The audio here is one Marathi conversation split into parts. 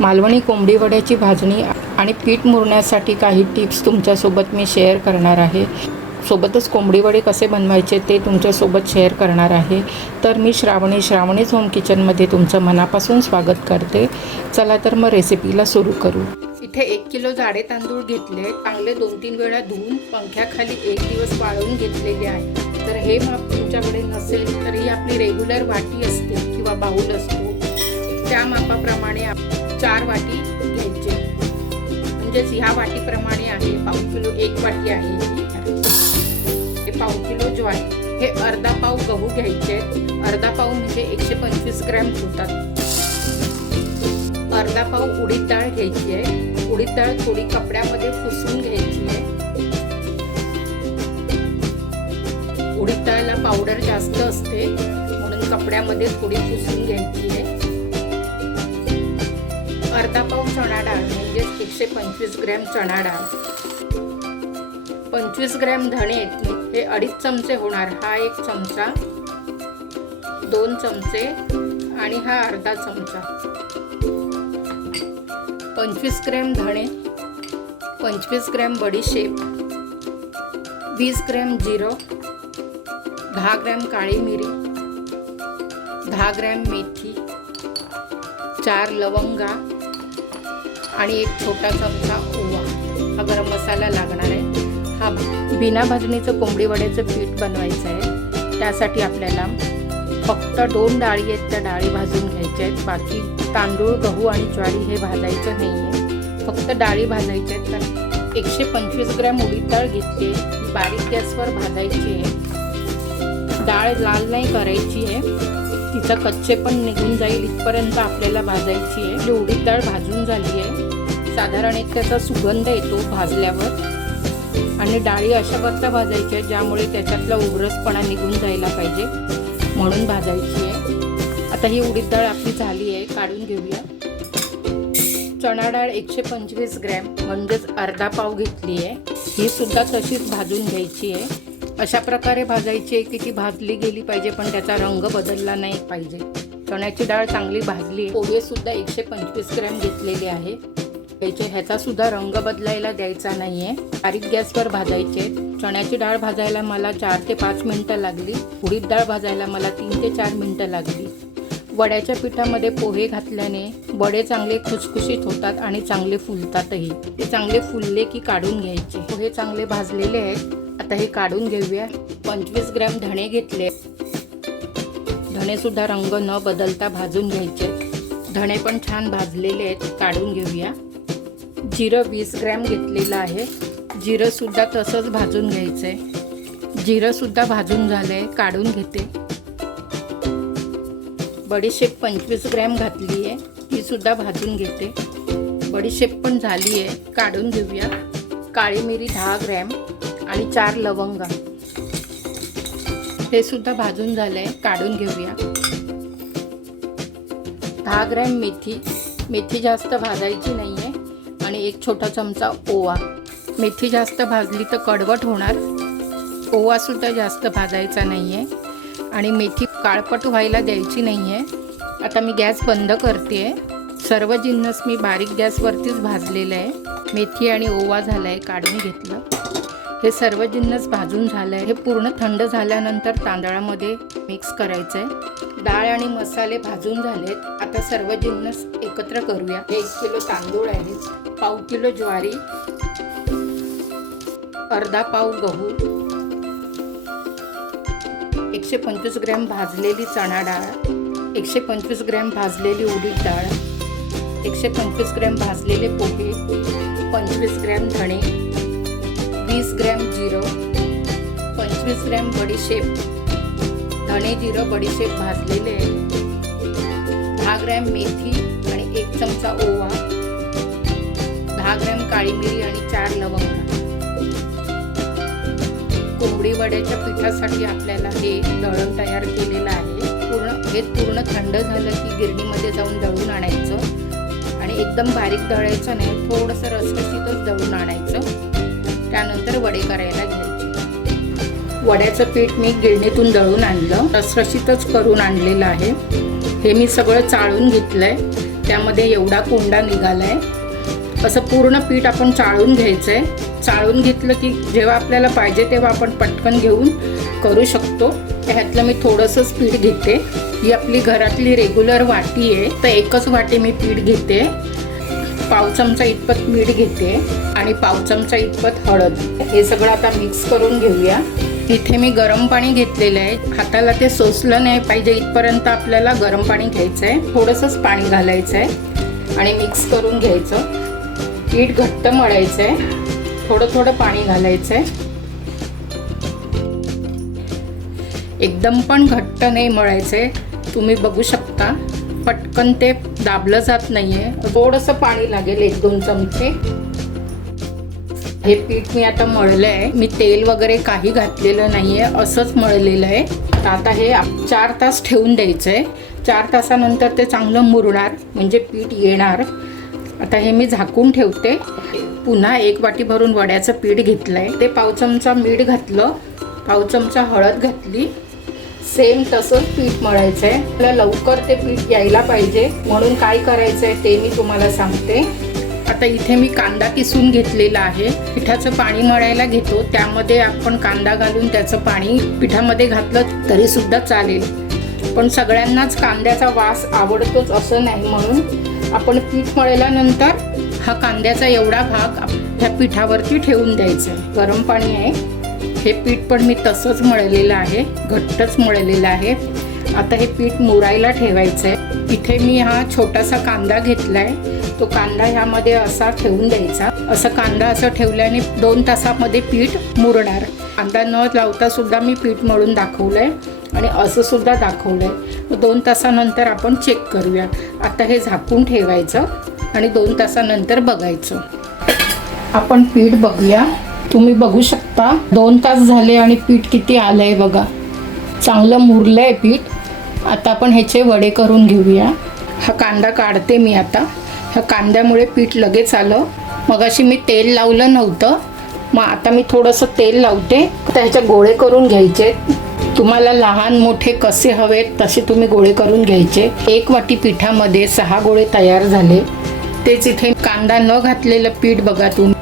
मालवणी कोंबडी वड्याची भाजणी आणि पीठ मुरण्यासाठी काही टिप्स तुमच्यासोबत मी शेअर करणार आहे. सोबतच कोंबडी वडे कसे बनवायचे ते तुमच्यासोबत शेअर करणार आहे. तर मी श्रावणी श्रावणीच होम किचनमध्ये तुमचं मनापासून स्वागत करते. चला तर मग रेसिपीला सुरू करू. इथे एक किलो जाडे तांदूळ घेतले. चांगले दोन तीन वेळा धुवून पंख्याखाली एक दिवस वाळवून घेतलेले आहे. तर हे माप तुमच्याकडे नसेल तर ही आपली रेग्युलर वाटी असते किंवा बाऊल असतो. त्या मापाप्रमाणे चार वाटी घ्यायचे. म्हणजेच ह्या वाटीप्रमाणे आहे. पाव किलो एक वाटी आहे हे. पाव किलो ज्वारी. हे अर्धा पाव गहू घ्यायचे अर्धा पाव म्हणजे एकशे पंचवीस ग्रॅम होतात. अर्धा पाव उडीद डाळ घ्यायची आहे. उडीद डाळ थोडी कपड्यामध्ये पुसून घ्यायची आहे. उडीद डाळला पावडर जास्त असते. म्हणून कपड्यामध्ये थोडी पुसून घ्यायची आहे. अर्धा पाव चणा डाळ म्हणजे एकशे पंचवीस ग्रॅम चणा डाळ. पंचवीस ग्रॅम धणे हे अडीच चमचे होणार. हा एक चमचा दोन चमचे आणि हा अर्धा चमचा. पंचवीस ग्रॅम धणे पंचवीस ग्रॅम बडीशेप वीस ग्रॅम जिरं दहा ग्रॅम काळी मिरी दहा ग्रॅम मेथी चार लवंगा आणि एक छोटा चमचा ओवा. हा गरम मसाला लागणार आहे. हा बिना भाजणीचं कोंबडी वड्याचं पीठ बनवायचं आहे. त्यासाठी आपल्याला फक्त दोन डाळी आहेत त्या डाळी भाजून घ्यायच्या आहेत. बाकी तांदूळ गहू आणि ज्वारी हे भाजायचं नाही आहे फक्त डाळी भाजायच्या आहेत. तर एकशे पंचवीस ग्रॅम उडीद डाळ घेतली आहे बारीक गॅसवर भाजायची आहे. डाळ लाल नाही करायची आहे. तिचं कच्चे पण निघून जाईल इथपर्यंत आपल्याला भाजायची आहे. आपली डाळ भाजून झाली आहे. साधारण एक त्याचा सुगंध येतो भाजल्यावर. आणि डाळी अशा भाजायची भाजायच्या ज्यामुळे त्याच्यातला उग्रसपणा निघून जायला पाहिजे. म्हणून भाजायची आहे. आता ही उडीद डाळ आपली झाली आहे काढून घेऊया. चणा डाळ एकशे पंचवीस ग्रॅम म्हणजेच अर्धा पाव घेतली आहे. ही सुद्धा तशीच भाजून घ्यायची आहे. अशा प्रकारे भाजायची आहे की ती भाजली गेली पाहिजे पण त्याचा रंग बदलला नाही पाहिजे. चण्याची डाळ चांगली भाजली पोहे सुद्धा एकशे पंचवीस ग्रॅम घेतलेली आहे त्याचे ह्याचा सुद्धा रंग बदलायला द्यायचा नाहीये. बारीक गॅसवर भाजायचे. चण्याची डाळ भाजायला मला चार ते पाच मिनटं लागली. उडीद डाळ भाजायला मला तीन ते चार मिनटं लागली. वड्याच्या पिठामध्ये पोहे घातल्याने वडे चांगले खुसखुशीत होतात आणि चांगले फुलतातही. ते चांगले फुलले की काढून घ्यायचे. पोहे चांगले भाजलेले आहेत. आता हे काढून घेऊया. पंचवीस ग्रॅम धणे घेतले. धणे सुद्धा रंग न बदलता भाजून घ्यायचे. धणे पण छान भाजलेले आहेत. काढून घेऊया. जिरं वीस ग्रॅम घेतलेलं आहे. जिरंसुद्धा तसंच भाजून घ्यायचं आहे जिरंसुद्धा भाजून झालं आहे काढून घेते. बडीशेप पंचवीस ग्रॅम घातली आहे ती सुद्धा भाजून घेते. बडीशेप पण झाली आहे काढून घेऊया. काळी मिरी दहा ग्रॅम आणि चार लवंगा. हे सुद्धा भाजून झालं आहे काढून घेऊया. दहा ग्रॅम मेथी. मेथी जास्त भाजायची नाही आहे एक छोटा चमचा ओवा. मेथी जास्त भाजली तर कडवट होणार. ओवासुद्धा जास्त भाजायचा नाही आहे आणि मेथी काळपट व्हायला द्यायची नाही आहे आता मी गॅस बंद करते सर्व जिन्नस मी बारीक गॅसवरतीच भाजलेलं आहे. मेथी आणि ओवा झाला आहे काढून घेतलं. हे सर्व जिन्नस भाजून झालं आहे हे पूर्ण थंड झाल्यानंतर तांदळामध्ये मिक्स करायचं आहे डाळ आणि मसाले भाजून झालेत. आता सर्व जिन्नस एकत्र करूया. एक किलो तांदूळ आहे. पाव किलो ज्वारी. अर्धा पाव गहू. एकशे पंचवीस ग्रॅम भाजलेली चणा डाळ. एकशे पंचवीस ग्रॅम भाजलेली उडीद डाळ. एकशे पंचवीस ग्रॅम भाजलेले पोहे. पंचवीस ग्रॅम धणे. वीस ग्रॅम जिरं. पंचवीस ग्रॅम बडीशेप. धणे जिरं बडीशेप भाजलेले आहे दहा ग्रॅम मेथी आणि एक चमचा ओवा दहा ग्रॅम काळी मिरी आणि चार लवंग. कोंबडी वड्याच्या पिठासाठी आपल्याला हे दळण तयार केलेलं आहे. पूर्ण हे पूर्ण थंड झालं की गिरणीमध्ये जाऊन दळून आणायचं. आणि एकदम बारीक दळायचं नाही थोडंसं रसरशीतच दळून आणायचं. त्यानंतर वडे करायला घ्यायचं. वड्याचं पीठ मी गिरणीतून दळून आणलं. रसरशीतच करून आणलेलं आहे. हे मी सगळं चाळून घेतलंय. त्यामध्ये एवढा कोंडा निघालाय. असं पूर्ण पीठ आपण चाळून घ्यायचं आहे चाळून घेतलं की जेव्हा आपल्याला पाहिजे तेव्हा आपण पटकन घेऊन करू शकतो. ह्यातलं मी थोडंसंच पीठ घेते. ही आपली घरातली रेग्युलर वाटी आहे. तर एकच वाटी मी पीठ घेते. पाव चमचा इतपत मीठ घेते. आणि पाव चमचा इतपत हळद. हे सगळं आता मिक्स करून घेऊया. इथे मी गरम पाणी घेतलेलं आहे. हाताला ते सोसलं नाही पाहिजे इथपर्यंत आपल्याला गरम पाणी घ्यायचं आहे थोडंसंच पाणी घालायचं आहे आणि मिक्स करून घ्यायचं. पीठ घट्ट मळायचं आहे थोडं थोडं पाणी घालायचं आहे एकदम पण घट्ट नाही मळायचं आहे तुम्ही बघू शकता. पटकन ते दाबलं जात नाही आहे थोडंसं पाणी लागेल एक दोन चमचे. हे पीठ मी आता मळलं आहे मी तेल वगैरे काही घातलेलं नाही आहे असंच मळलेलं आहे. तर आता हे चार तास ठेवून द्यायचं आहे चार तासानंतर ते चांगलं मुरणार म्हणजे पीठ येणार. आता हे मी झाकून ठेवते. पुन्हा एक वाटी भरून वड्याचं पीठ घेतलं आहे ते पाव चमचा मीठ घातलं. पाव चमचा हळद घातली. सेम तसंच पीठ मळायचं आहे आपल्याला लवकर ते पीठ यायला पाहिजे. म्हणून काय करायचं आहे ते मी तुम्हाला सांगते. आता इथे मी कांदा किसून घेतलेला आहे. पिठाचं पाणी मळायला घेतो. त्यामध्ये आपण कांदा घालून त्याचं पाणी पिठामध्ये घातलं तरी सुद्धा चालेल. पण सगळ्यांनाच कांद्याचा वास आवडतोच असं नाही म्हणून आपण पीठ मळल्यानंतर हा कांद्याचा एवढा भाग ह्या पिठावरती ठेवून द्यायचा आहे. गरम पाणी आहे. हे पीठ पण मी तसंच मळलेलं आहे. घट्टच मळलेलं आहे. आता हे पीठ मुरायला ठेवायचं आहे इथे मी हा छोटासा कांदा घेतलाय. तो कांदा ह्यामध्ये असा ठेवून द्यायचा. असं कांदा असं ठेवल्याने दोन तासामध्ये पीठ मुरणार. कांदा न लावता सुद्धा मी पीठ मळून दाखवलंय आणि असं सुद्धा दाखवलंय. दोन तासानंतर आपण चेक करूया आता हे झाकून ठेवायचं आणि दोन तासानंतर बघायचं. आपण पीठ बघूया. तुम्ही बघू शकता दोन तास झाले आणि पीठ किती आलंय बघा. चांगलं मुरलंय पीठ. आता आपण ह्याचे वडे करून घेऊया. हा कांदा काढते मी आता. ह्या कांद्यामुळे पीठ लगेच आलं. मगाशी मी तेल लावलं नव्हतं. मग आता मी थोडंसं तेल लावते. त्याचे गोळे करून घ्यायचे. तुम्हाला लहान मोठे कसे हवेत तसे तुम्ही गोळे करून घ्यायचे. एक वाटी पिठामध्ये सहा गोळे तयार झाले. तेच इथे कांदा न घातलेलं पीठ बघा तुम्ही.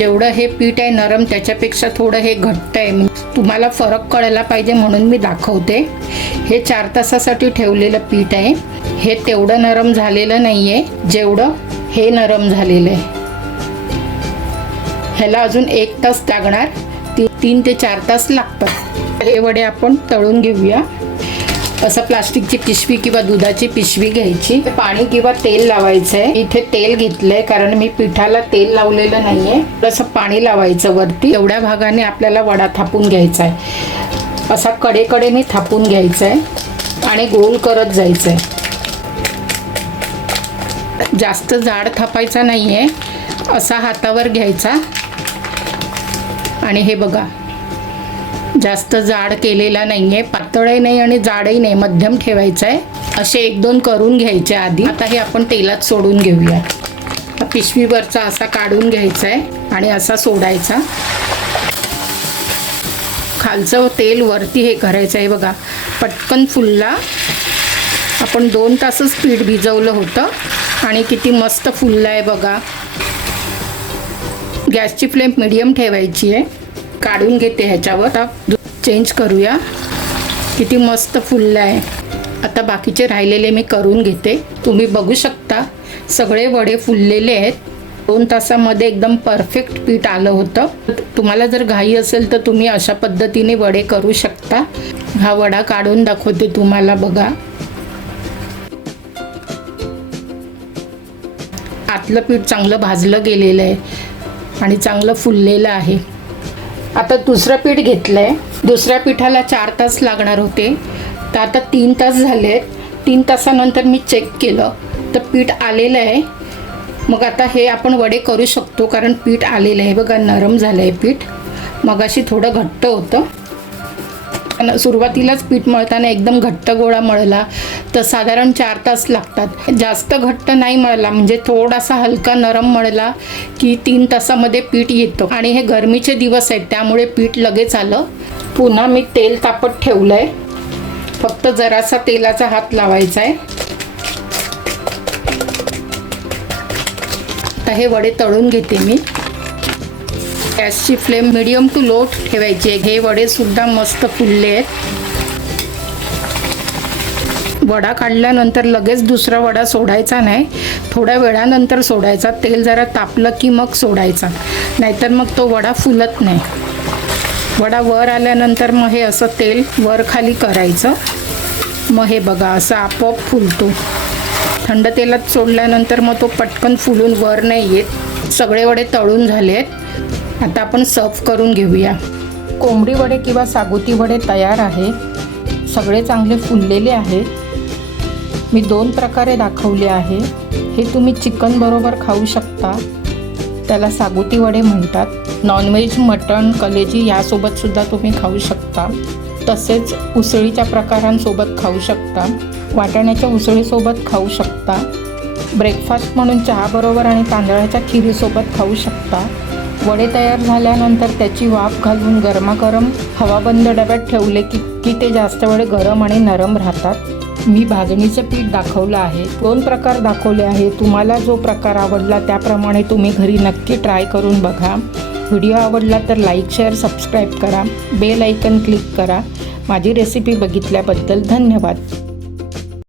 जेवढं हे पीठ आहे नरम त्याच्यापेक्षा थोडं हे घट्ट आहे. तुम्हाला फरक कळायला पाहिजे म्हणून मी दाखवते. हे चार तासासाठी ठेवलेलं पीठ आहे. हे तेवढं नरम झालेलं नाही आहे जेवढं हे नरम झालेलं आहे. ह्याला अजून एक तास लागणार. ती तीन ते चार तास लागतात. हे वडे आपण तळून घेऊया. असं प्लास्टिकची पिशवी किंवा दुधाची पिशवी घ्यायची. पाणी किंवा तेल लावायचं आहे इथे तेल घेतलंय कारण मी पिठाला तेल लावलेलं नाहीये. असं पाणी लावायचं वरती. एवढ्या भागाने आपल्याला वडा थापून घ्यायचा आहे असा कडेकडेने थापून घ्यायचा आहे आणि गोल करत जायचं आहे जास्त जाड थापायचा नाहीये. असा हातावर घ्यायचा. आणि हे बघा. जास्त जाड केलेला नाहीये पातळही नाही आणि जाडही नाही मध्यम ठेवायचं आहे असे एक दोन करून घ्यायचे आधी. आता हे आपण तेलात सोडून घेऊया पिशवीवरचा असा काढून घ्यायचा आहे आणि असा सोडायचा. खालचं तेल वरती हे करायचं आहे बघा. पटकन फुलला. आपण दोन तासच पीठ भिजवलं होतं आणि किती मस्त फुललं आहे बघा. गॅसची फ्लेम मिडियम ठेवायची आहे काढून घेते ह्याच्यावर. आता चेंज करूया. किती मस्त फुललं आहे. आता बाकीचे राहिलेले मी करून घेते. तुम्ही बघू शकता. सगळे वडे फुललेले आहेत. दोन तासामध्ये एकदम परफेक्ट पीठ आलं होतं. तुम्हाला जर घाई असेल तर तुम्ही अशा पद्धतीने वडे करू शकता. हा वडा काढून दाखवते तुम्हाला बघा. आतलं पीठ चांगलं भाजलं गेलेलं आहे. आणि चांगलं फुललेलं आहे. आता दुसरं पीठ घेतलं आहे दुसऱ्या पिठाला चार तास लागणार होते. तर आता तीन तास झाले आहेत तीन तासानंतर मी चेक केलं. तर पीठ आलेलं आहे. मग आता हे आपण वडे करू शकतो कारण पीठ आलेलं आहे. बघा नरम झालं आहे पीठ. मगाशी थोडं घट्ट होतं. सुरुवातीलाच पीठ मळताना एकदम घट्ट गोळा मळला. तर साधारण चार तास लागतात. जास्त घट्ट नाही मळला म्हणजे थोडासा हलका नरम मळला की तीन तासामध्ये पीठ येतं. आणि हे गरमीचे दिवस आहेत त्यामुळे पीठ लगेच आलं. पुन्हा मी तेल तापत ठेवलं आहे फक्त जरासा तेलाचा हात लावायचा आहे आता हे वडे तळून घेते मी. गॅसची फ्लेम मिडियम टू लो ठेवायची. हे वडे सुद्धा मस्त फुलले आहेत. वडा काढल्यानंतर लगेच दुसरा वडा सोडायचा नाही. थोड्या वेळानंतर सोडायचा. तेल जरा तापलं की मग सोडायचा. नाहीतर मग तो वडा फुलत नाही. वडा वर आल्यानंतर मग हे असं तेल वर खाली करायचं. मग हे बघा असं आपोआप फुलतो. थंड तेलात सोडल्यानंतर मग तो पटकन फुलून वर नाही येत. सगळे वडे तळून झाले आहेत आता आपण सर्व करून घेऊया. कोंबडी वडे किंवा सागोती वडे तयार आहे. सगळे चांगले फुललेले आहे मी दोन प्रकारे दाखवले आहे. हे तुम्ही चिकन बरोबर खाऊ शकता. त्याला सागोती वडे म्हणतात. नॉनव्हेज मटण कलेजी यासोबतसुद्धा तुम्ही खाऊ शकता. तसेच उसळीच्या प्रकारांसोबत खाऊ शकता. वाटाण्याच्या उसळीसोबत खाऊ शकता. ब्रेकफास्ट म्हणून चहाबरोबर आणि तांदळाच्या खिरीसोबत खाऊ शकता. वडे तयार झाल्यानंतर त्याची वाफ घालून गरमागरम हवाबंद डब्यात ठेवले की की ते जास्त वेळ गरम आणि नरम राहतात. मी भाजणीचं पीठ दाखवलं आहे. दोन प्रकार दाखवले आहे. तुम्हाला जो प्रकार आवडला त्याप्रमाणे तुम्ही घरी नक्की ट्राय करून बघा. व्हिडिओ आवडला तर लाईक शेअर सबस्क्राईब करा. बेल ऐकन क्लिक करा. माझी रेसिपी बघितल्याबद्दल धन्यवाद.